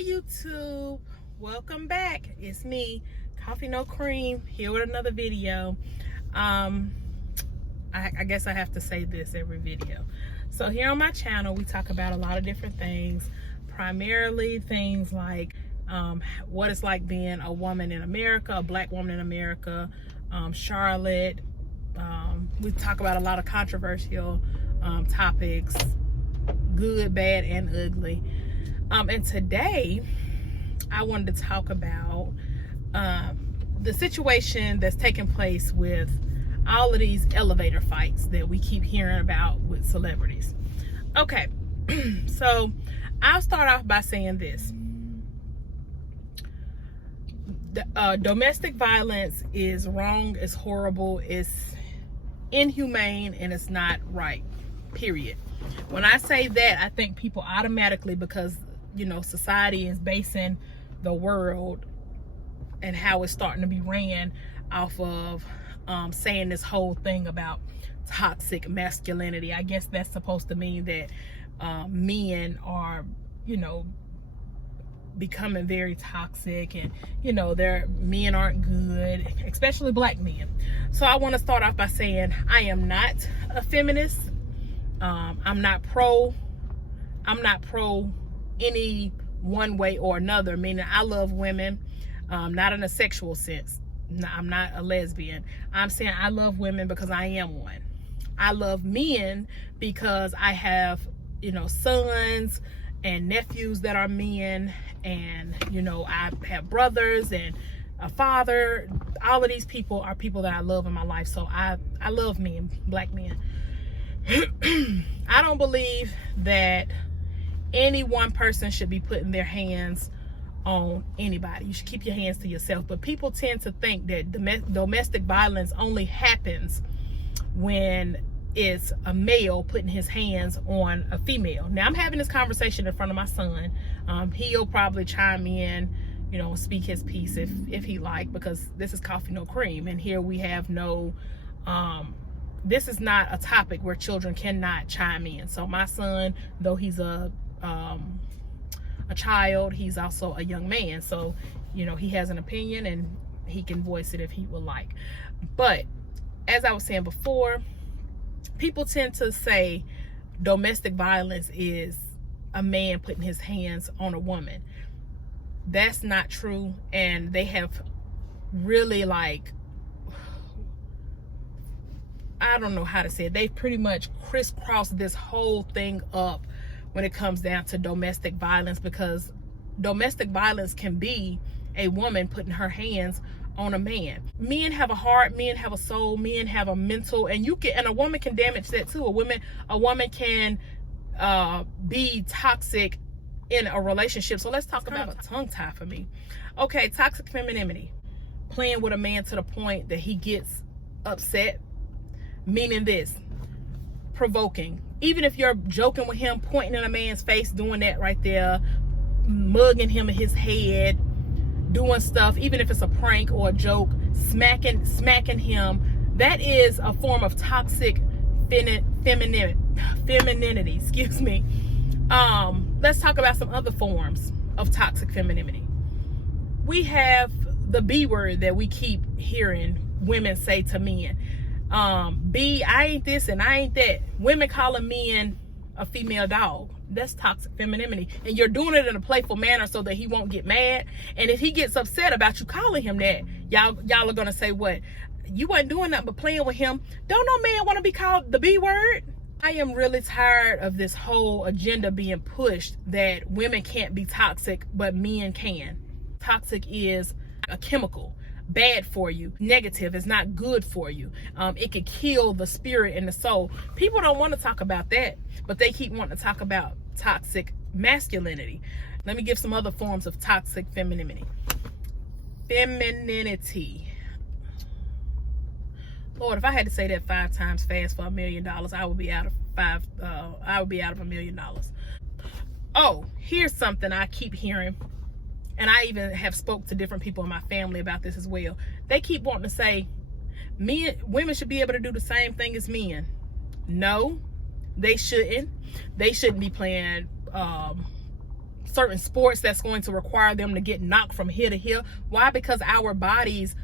Hi YouTube, welcome back. It's me, Coffee No Cream, here with another video. I guess I have to say this every video. So here on my channel we talk about a lot of different things, primarily things like what it's like being a woman in America, a black woman in America, Charlotte. We talk about a lot of controversial topics, good, bad, and ugly. And today I wanted to talk about the situation that's taking place with all of these elevator fights that we keep hearing about with celebrities. Okay, so I'll start off by saying this. Domestic violence is wrong, it's horrible, it's inhumane, and it's not right, period. When I say that, I think people automatically, because society is basing the world and how it's starting to be ran off of saying this whole thing about toxic masculinity. I guess that's supposed to mean that men are becoming very toxic, and their men aren't good, especially black men. So I want to start off by saying I am not a feminist. I'm not pro any one way or another, meaning I love women, not in a sexual sense. I'm not a lesbian. I'm saying I love women because I am one. I love men because I have sons and nephews that are men, and I have brothers and a father. All of these people are people that I love in my life. So I love men, black men. I don't believe that any one person should be putting their hands on anybody. You should keep your hands to yourself. But people tend to think that domestic violence only happens when it's a male putting his hands on a female. Now I'm having this conversation in front of my son. He'll probably chime in, speak his piece if he like, because this is Coffee No Cream, and here we have no this is not a topic where children cannot chime in. So my son, though he's a child, he's also a young man, so he has an opinion and he can voice it if he would like. But as I was saying before, people tend to say domestic violence is a man putting his hands on a woman. That's not true, and they have really, I don't know how to say it, they've pretty much crisscrossed this whole thing up when it comes down to domestic violence, because domestic violence can be a woman putting her hands on a man. Men have a heart, men have a soul, men have a mental, and a woman can damage that too. A woman can be toxic in a relationship. So let's talk about a tongue tie for me. Okay, toxic femininity, playing with a man to the point that he gets upset, meaning this, provoking. Even if you're joking with him, pointing in a man's face, doing that right there, mugging him in his head, doing stuff, even if it's a prank or a joke, smacking him, that is a form of toxic femininity. Excuse me. Let's talk about some other forms of toxic femininity. We have the B word that we keep hearing women say to men. I ain't this and I ain't that. Women calling men a female dog. That's toxic femininity. And you're doing it in a playful manner so that he won't get mad. And if he gets upset about you calling him that, y'all are gonna say, what? You wasn't doing nothing but playing with him. Don't no man want to be called the B word? I am really tired of this whole agenda being pushed that women can't be toxic, but men can. Toxic is a chemical. Bad for you, negative, is not good for you. It could kill the spirit and the soul. People don't want to talk about that, but they keep wanting to talk about toxic masculinity. Let me give some other forms of toxic femininity. Lord, if I had to say that 5 times fast for $1 million, I would be out of $1 million. Oh, here's something I keep hearing. And I even have spoke to different people in my family about this as well. They keep wanting to say, women should be able to do the same thing as men. No, they shouldn't. They shouldn't be playing certain sports that's going to require them to get knocked from here to here. Why? Because our bodies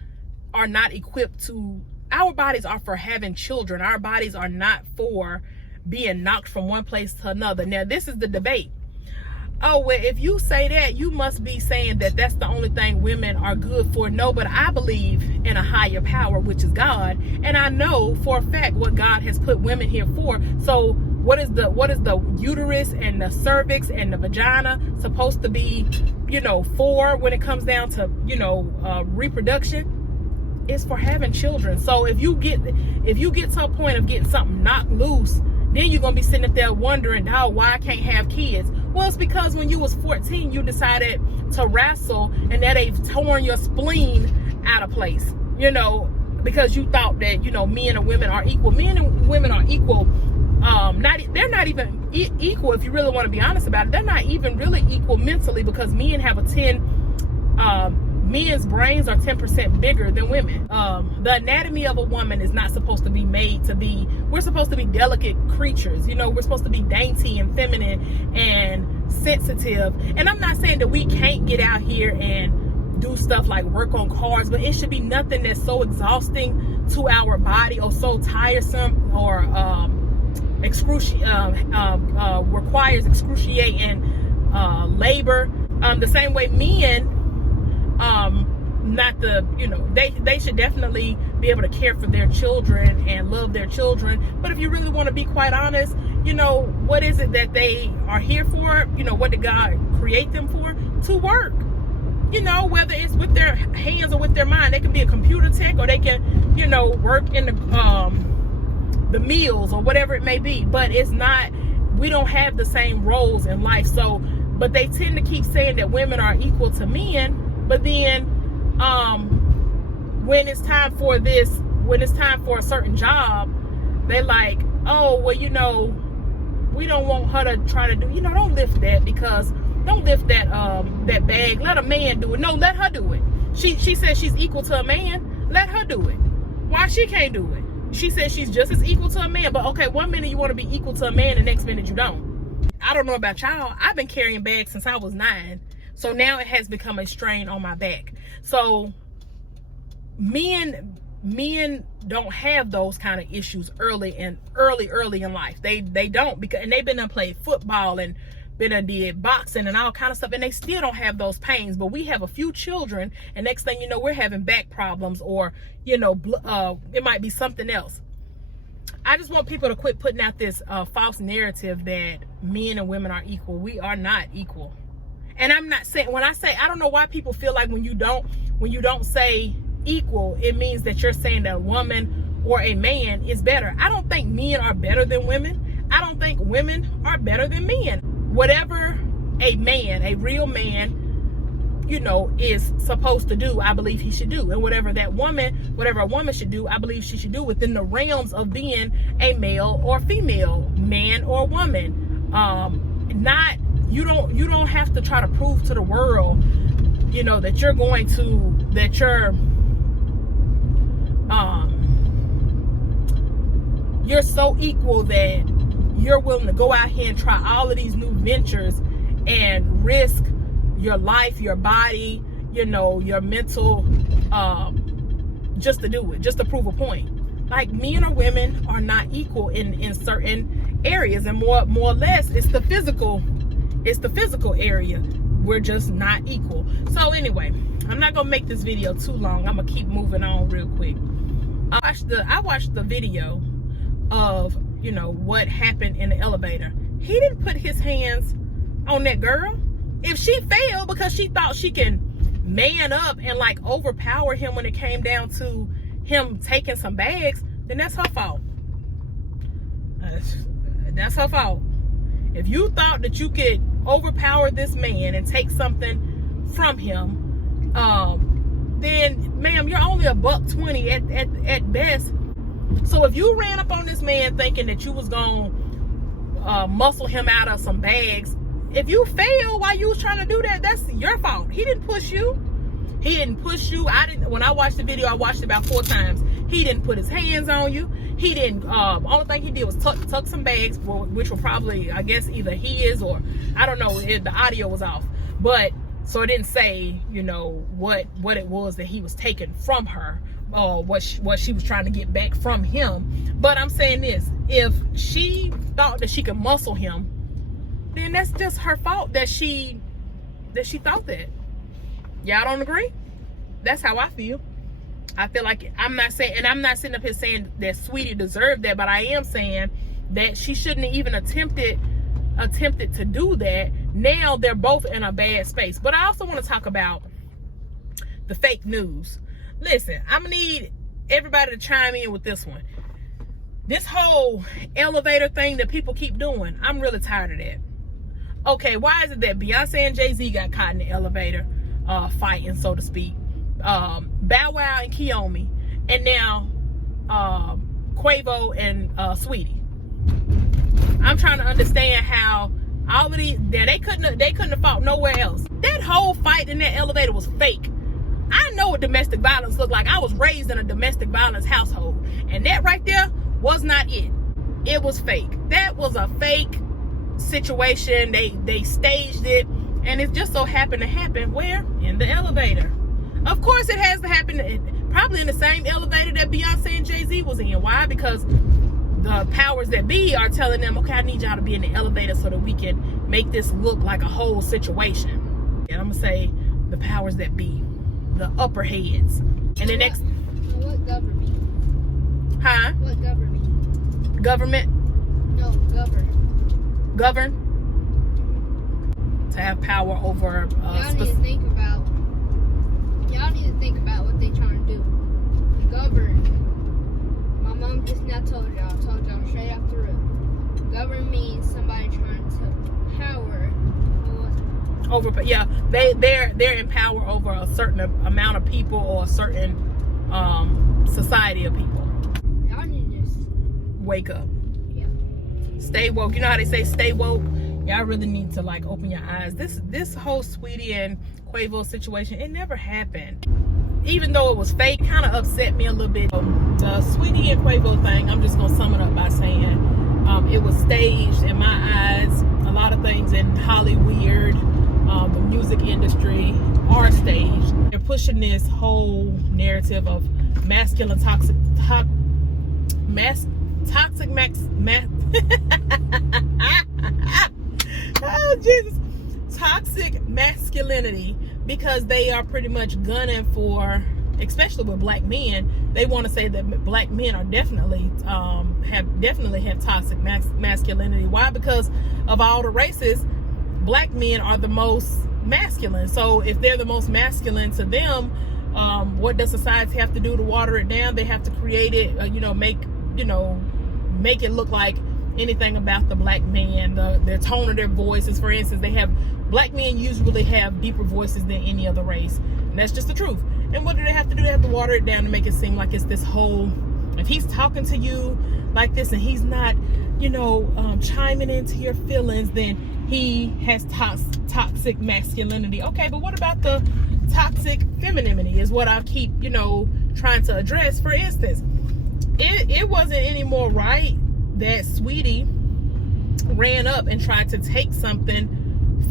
are not equipped to, our bodies are for having children. Our bodies are not for being knocked from one place to another. Now, this is the debate. Oh, well, if you say that, you must be saying that that's the only thing women are good for. No, but I believe in a higher power, which is God. And I know for a fact what God has put women here for. So what is the uterus and the cervix and the vagina supposed to be, you know, for when it comes down to, you know, reproduction? It's for having children. So if you get to a point of getting something knocked loose, then you're gonna be sitting there wondering, oh, why I can't have kids. Well, it's because when you was 14, you decided to wrestle, and that they've torn your spleen out of place, you know, because you thought that, you know, men and women are equal. Men and women are equal. They're not even equal. If you really want to be honest about it, they're not even really equal mentally, because men have men's brains are 10% bigger than women. The anatomy of a woman is not supposed to be made to be, we're supposed to be delicate creatures, you know, we're supposed to be dainty and feminine and sensitive. And I'm not saying that we can't get out here and do stuff like work on cars, but it should be nothing that's so exhausting to our body or so tiresome or requires excruciating labor. The same way men, not the, you know, they should definitely be able to care for their children and love their children. But if you really want to be quite honest, you know, what is it that they are here for? You know, what did God create them for? To work. You know, whether it's with their hands or with their mind. They can be a computer tech, or they can, you know, work in the meals or whatever it may be. But it's not, we don't have the same roles in life. So, but they tend to keep saying that women are equal to men. But then when it's time for a certain job, they're like, oh, well, you know, we don't want her to try to do, you know, don't lift that that bag. Let a man do it. No, let her do it. She says she's equal to a man. Let her do it. Why she can't do it? She says she's just as equal to a man. But okay, one minute you want to be equal to a man, the next minute you don't. I don't know about y'all. I've been carrying bags since I was 9. So now it has become a strain on my back. So men don't have those kind of issues early in life. They don't, because, and they've been and played football and been and did boxing and all kind of stuff, and they still don't have those pains. But we have a few children, and next thing you know, we're having back problems, or, you know, it might be something else. I just want people to quit putting out this false narrative that men and women are equal. We are not equal. And I'm not saying, when I say, I don't know why people feel like when you don't say equal, it means that you're saying that a woman or a man is better. I don't think men are better than women. I don't think women are better than men. Whatever a man, a real man, you know, is supposed to do, I believe he should do. And whatever a woman should do, I believe she should do within the realms of being a male or female, man or woman. You don't have to try to prove to the world, you know, that you're you're so equal that you're willing to go out here and try all of these new ventures and risk your life, your body, you know, your mental, just to do it, just to prove a point. Like, men or women are not equal in certain areas, and more or less it's the physical area. We're just not equal. So anyway, I'm not gonna make this video too long. I'm gonna keep moving on real quick. I watched the video of, you know, what happened in the elevator. He didn't put his hands on that girl. If she failed because she thought she can man up and like overpower him when it came down to him taking some bags, then that's her fault. That's her fault. If you thought that you could overpower this man and take something from him, then ma'am, you're only $120 at best. So if you ran up on this man thinking that you was gonna muscle him out of some bags, if you fail while you was trying to do that, that's your fault. He didn't push you. When I watched the video, I watched it about 4 times. He didn't put his hands on you. He didn't, only thing he did was tuck some bags, which were probably, I guess, either his or, I don't know, the audio was off. But, so it didn't say, you know, what it was that he was taking from her, or what she was trying to get back from him. But I'm saying this, if she thought that she could muscle him, then that's just her fault that she thought that. Y'all don't agree? That's how I feel. I feel like, I'm not saying, and I'm not sitting up here saying that Saweetie deserved that, but I am saying that she shouldn't have even attempted to do that. Now they're both in a bad space. But I also want to talk about the fake news. Listen, I'm gonna need everybody to chime in with this one. This whole elevator thing that people keep doing, I'm really tired of that. Okay, why is it that Beyonce and Jay-Z got caught in the elevator fighting, so to speak? Bow Wow and Kiyomi, and now Quavo and Saweetie. I'm trying to understand how all of these, they couldn't have fought nowhere else. That whole fight in that elevator was fake. I know what domestic violence looked like. I was raised in a domestic violence household, and that right there was not it. It was fake. That was a fake situation. They staged it, and it just so happened to happen where? In the elevator. Of course it has to happen probably in the same elevator that Beyonce and Jay-Z was in. Why? Because the powers that be are telling them, okay, I need y'all to be in the elevator so that we can make this look like a whole situation. And I'm gonna say the powers that be, the upper heads. And the next, what government? Huh? What government? Government? No, Govern? To have power over y'all need to think about what they trying to do. Govern. My mom just now told y'all straight off the rip. Govern means somebody trying to power over, yeah, they're in power over a certain amount of people or a certain society of people. Y'all need to just wake up. Yeah. Stay woke. You know how they say stay woke? Y'all really need to like open your eyes. This whole Saweetie and Quavo situation, it never happened. Even though it was fake, kind of upset me a little bit. The Saweetie and Quavo thing, I'm just gonna sum it up by saying it was staged in my eyes. A lot of things in Hollywood, the music industry are staged. They're pushing this whole narrative of masculine toxic oh Jesus, toxic masculinity, because they are pretty much gunning for, especially with black men, they want to say that black men are definitely have toxic masculinity. Why? Because of all the races, black men are the most masculine. So if they're the most masculine to them, what does society have to do to water it down? They have to create it, make it look like anything about the black man, the tone of their voices. For instance, black men usually have deeper voices than any other race, and that's just the truth. And what do they have to do? They have to water it down to make it seem like it's this whole, if he's talking to you like this and he's not, chiming into your feelings, then he has toxic masculinity. Okay, but what about the toxic femininity is what I keep, trying to address. For instance, it wasn't any more right that Saweetie ran up and tried to take something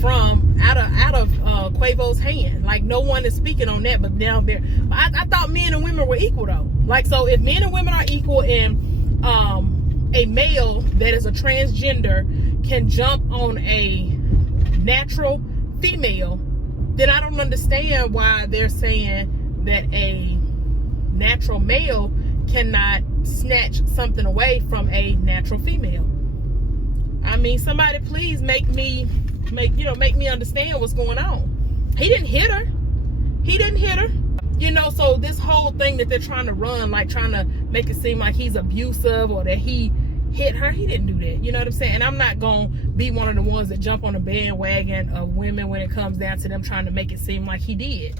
from out of Quavo's hand. Like, no one is speaking on that, but down there, I thought men and women were equal though. Like, so if men and women are equal, and a male that is a transgender can jump on a natural female, then I don't understand why they're saying that a natural male cannot snatch something away from a natural female. I mean, somebody please make me understand what's going on. He didn't hit her. So this whole thing that they're trying to run, like trying to make it seem like he's abusive or that he hit her, he didn't do that. You know what I'm saying? And I'm not gonna be one of the ones that jump on the bandwagon of women when it comes down to them trying to make it seem like he did.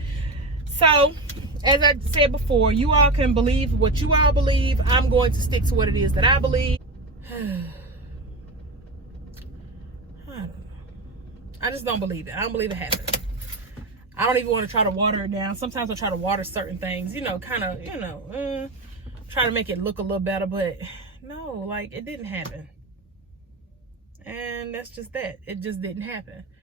So, as I said before, you all can believe what you all believe. I'm going to stick to what it is that I believe. I don't know. I just don't believe it. I don't believe it happened. I don't even want to try to water it down. Sometimes I try to water certain things, try to make it look a little better, but no, like, it didn't happen. And that's just that. It just didn't happen.